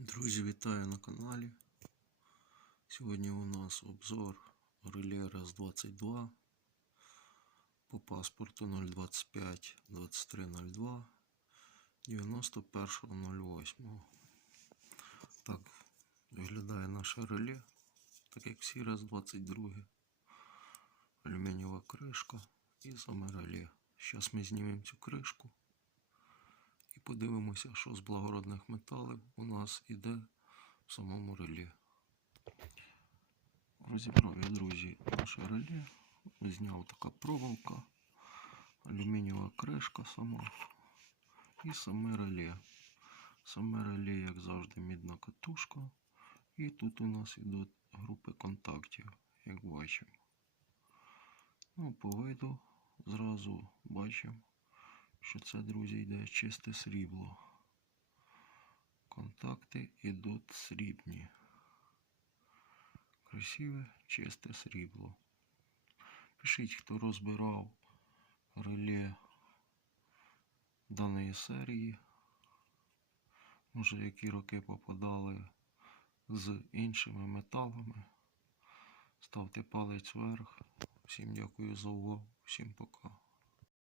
Друзі, вітаю на каналі. Сьогодні у нас обзор реле РАЗ-22 по паспорту 025 2302 91.08. Так виглядає наше реле, так як всі РАЗ-22. Алюмінієва кришка і саме реле. Зараз ми знімемо цю кришку подивимося, що з благородних металів у нас іде в самому релі. Розібрав я, друзі, наше реле. Зняв така проволока, алюмінієва кришка сама і саме реле. Саме реле, як завжди, мідна катушка. І тут у нас йдуть групи контактів, як бачимо. Ну, по виду зразу бачимо що це, друзі, йде чисте срібло. Контакти йдуть срібні. Красиве, чисте срібло. Пишіть, хто розбирав реле даної серії. Може, які роки попадали з іншими металами. Ставте палець вверх. Всім дякую за увагу. Всім пока.